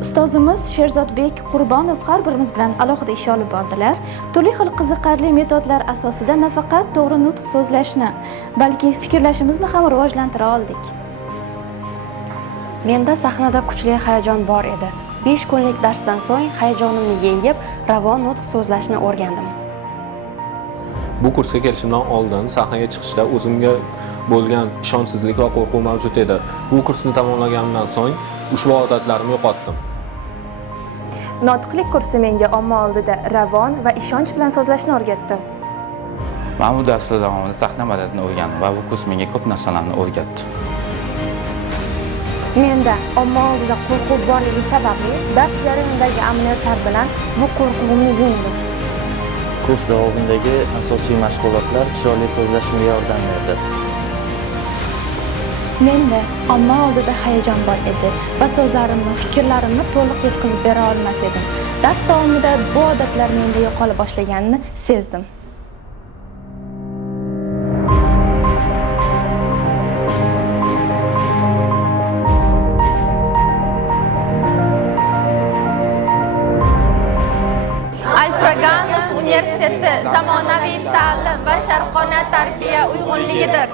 Ustozimiz Sherzodbek Qurbonov har birimiz bilan alohida ish olib bordilar. Turli xil qiziqarli metodlar asosida nafaqat to'g'ri nutq so'zlashni, balki fikrlashimizni ham rivojlantira oldik. Menda sahnada kuchli hayajon bor edi. 5 kunlik darsdan so'ng hayajonimni yengib, ravon nutq so'zlashni o'rgandim. Bu kursga kelishimdan oldin sahnaga chiqishda o'zimga bo'lgan ishonchsizlik va qo'rquv mavjud edi. Bu kursni tamomlaganimdan so'ng ushbu odatlarimni yo'qotdim. Nutqlik kursi menga omma oldida ravon va ishonch bilan so'zlashni o'rgatdi. Men bu darslar davomida sahna madaniyatini o'rgandim va bu kurs menga ko'p narsalarni o'rgatdi. Menda omma oldida qo'rquv borligi sababli dars jarayonidagi amaliyotlar bilan bu qo'rquvimni yengdim. Kurs davomidagi asosiy mashg'ulotlar chiroyli so'zlashimga yordam berdi. Menda omma oldida hayajon bor edi va so'zlarimni, fikrlarimni to'liq yetkazib bera olmas edim. Dars davomida bu odatlar menda yo'qola boshlaganini sezdim. Alfraganus universiteti zamonaviy ta'lim va sharqona tarbiya uyg'unligidir.